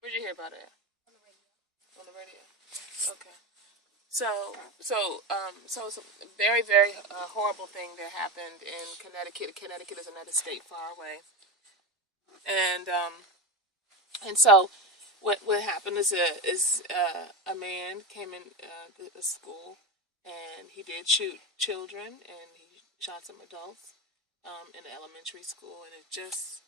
Where'd you hear about it? On the radio. On the radio. Okay. So it's a very, very horrible thing that happened in Connecticut. Connecticut is another state far away, and so what happened is a man came in the school, and he did shoot children, and he shot some adults in the elementary school, and it just,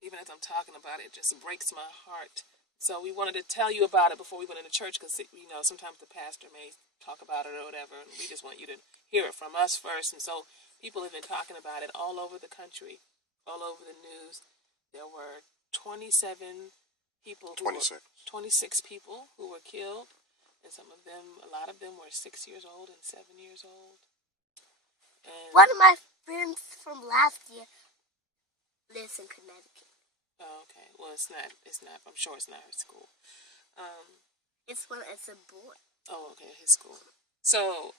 even as I'm talking about it, it just breaks my heart. So we wanted to tell you about it before we went into church, because sometimes the pastor may talk about it or whatever, and we just want you to hear it from us first. And so people have been talking about it all over the country, all over the news. There were 27 people, 26 people who were killed, and a lot of them were 6 years old and 7 years old. And one of my friends from last year lives in Connecticut. Oh, okay. Well, it's not. I'm sure it's not her school. It's a boy. Oh, okay, his school. So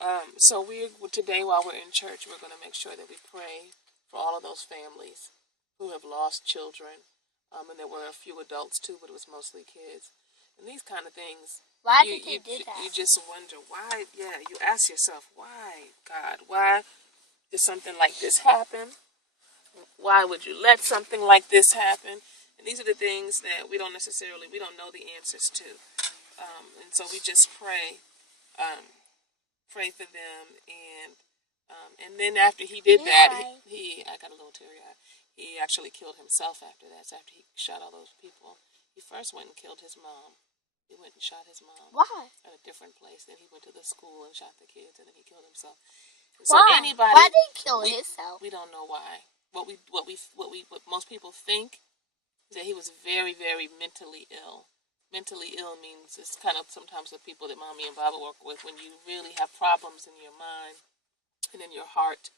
we today, while we're in church, we're going to make sure that we pray for all of those families who have lost children. And there were a few adults too, but it was mostly kids. And these kind of things. Why did they do that? You just wonder why. Yeah, you ask yourself, why, God? Why did something like this happen? Why would you let something like this happen? And these are the things that we don't know the answers to. And so we just pray for them. And then after he did that, I got a little teary-eyed. He actually killed himself after that. So after he shot all those people, he first went and killed his mom. He went and shot his mom. Why? At a different place. Then he went to the school and shot the kids, and then he killed himself. So why? Why did he kill himself? We don't know why. What most people think is that he was very, very mentally ill. Mentally ill means it's kind of sometimes the people that Mommy and Baba work with, when you really have problems in your mind and in your heart,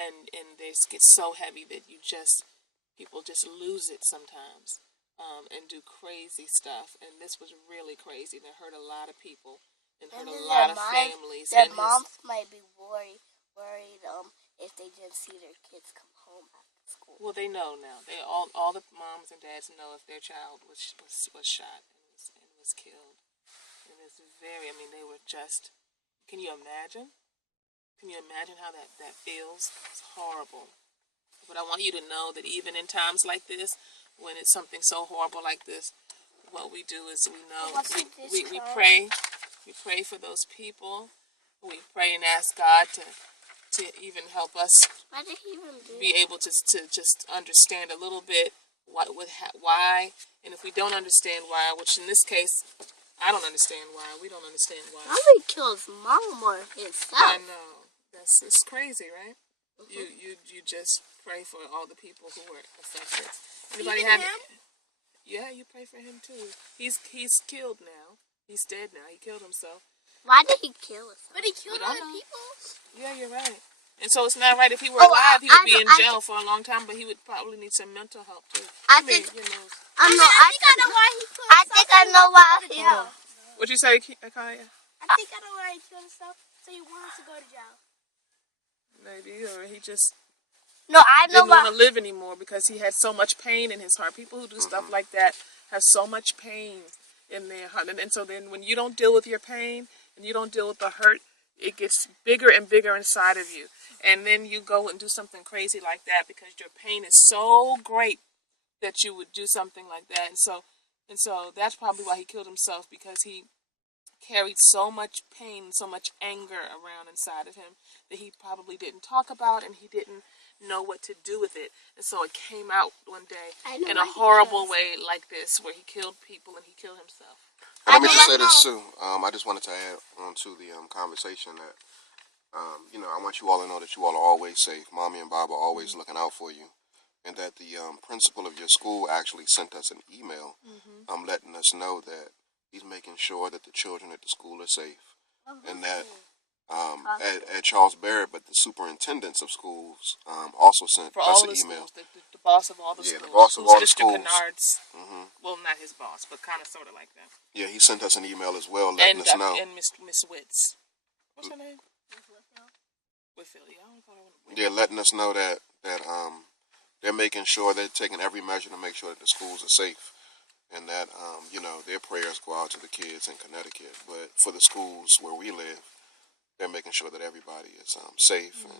and they get so heavy that people just lose it sometimes, and do crazy stuff. And this was really crazy. It hurt a lot of people and hurt a lot of families. Their moms might be worried if they didn't see their kids come home after school. Well, they know now. They all the moms and dads know if their child was shot and was killed. And it's very. I mean, they were just. Can you imagine? Can you imagine how that feels? It's horrible. But I want you to know that even in times like this, when it's something so horrible like this, what we do is we pray. We pray for those people. We pray and ask God to even help us be able to just understand a little bit why, and if we don't understand why, which in this case, I don't understand why. We don't understand why. Why would he kill his mom or himself? I know. It's crazy, right? Mm-hmm. You just pray for all the people who were affected. Anybody have? Yeah, you pray for him too. He's killed now. He's dead now. He killed himself. Why did he kill himself? But he killed other people? Yeah, you're right. And so it's not right. If he were alive, he would be in jail for a long time, but he would probably need some mental help too. I think I know why he killed himself. I think I know why he killed. What'd you say, Akaya? I think I know why he killed himself. So he wanted to go to jail. Maybe, or he just didn't want to live anymore because he had so much pain in his heart. People who do stuff like that have so much pain in their heart, and so then when you don't deal with your pain and you don't deal with the hurt, it gets bigger and bigger inside of you. And then you go and do something crazy like that because your pain is so great that you would do something like that. And so that's probably why he killed himself, because he carried so much pain, so much anger around inside of him that he probably didn't talk about, and he didn't know what to do with it. And so it came out one day in a horrible way like this, where he killed people and he killed himself. Let me just say this too. I just wanted to add on to the conversation that, I want you all to know that you all are always safe. Mommy and Bob are always looking out for you. And that the principal of your school actually sent us an email letting us know that he's making sure that the children at the school are safe. And that at Charles Barrett, but the superintendents of schools also sent us an email. The boss of all the schools. Yeah, the boss of all the schools. Mr. Kennard's. Well, not his boss, but kind of sort of like that. Yeah, he sent us an email as well letting us know. And Miss Witts. What's her name? Whitfield. Yeah, letting us know that they're making sure they're taking every measure to make sure that the schools are safe. and that you know, their prayers go out to the kids in Connecticut. But for the schools where we live, they're making sure that everybody is safe and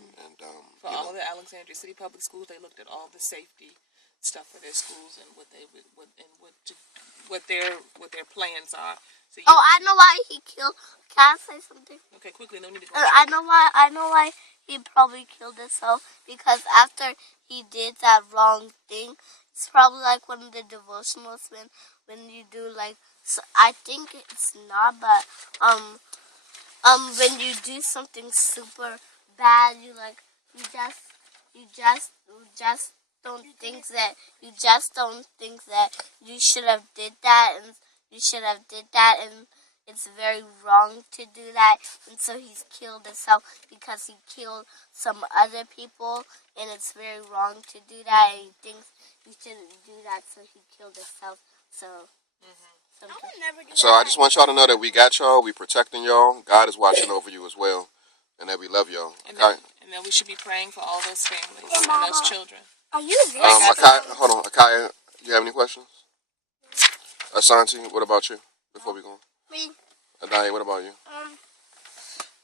For you all know. the Alexandria City Public Schools, they looked at all the safety stuff for their schools and what their plans are. So you, Oh, I know why he killed. Can I say something? okay, quickly, no need to go. I know why. I know why he probably killed himself, because after he did that wrong thing, it's probably like one of the devotionals when you do like. So I think it's not, but when you do something super bad, you just don't think that you should have did that, and you should have did that, and it's very wrong to do that, and so he's killed himself because he killed some other people, and it's very wrong to do that, and he thinks he shouldn't do that, so he killed himself. So. I would never do So that. I just want y'all to know that we got y'all, we protecting y'all. God is watching over you as well, and that we love y'all. And Okay. then we should be praying for all those families Hey, and Mama. those children. Are you there? Akai, hold on, Akai, you have any questions? Asante, what about you? Before we go, Me. Adai, what about you?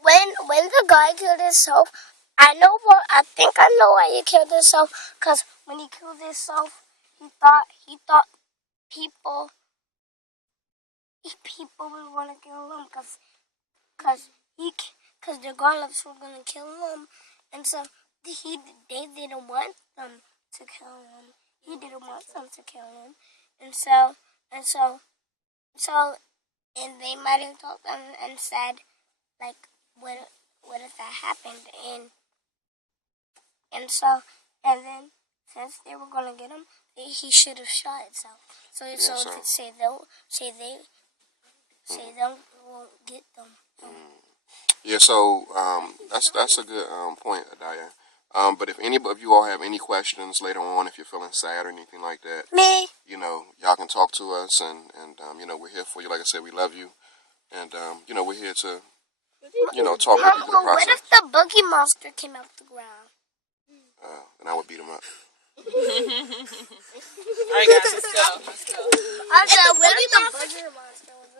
When the guy killed himself, I think I know why he killed himself. Cause when he killed himself, he thought people would want to kill him, cause the Garlics were gonna kill him, and so they didn't want them to kill him. He didn't want them to kill him, and so and they might have told them and said, like, what if that happened, and then since they were gonna get him, he should have shot himself. So they won't get them. Yeah, so that's a good point, Adaya. But if any of you all have any questions later on, if you're feeling sad or anything like that, Me. you know, y'all can talk to us, and you know, we're here for you. Like I said, we love you, and you know, we're here to, you know, talk with you through the What process. if the boogie monster came out the ground? And I would beat him up. All right, guys, let's go. Let's go. I said, what if the boogie monster was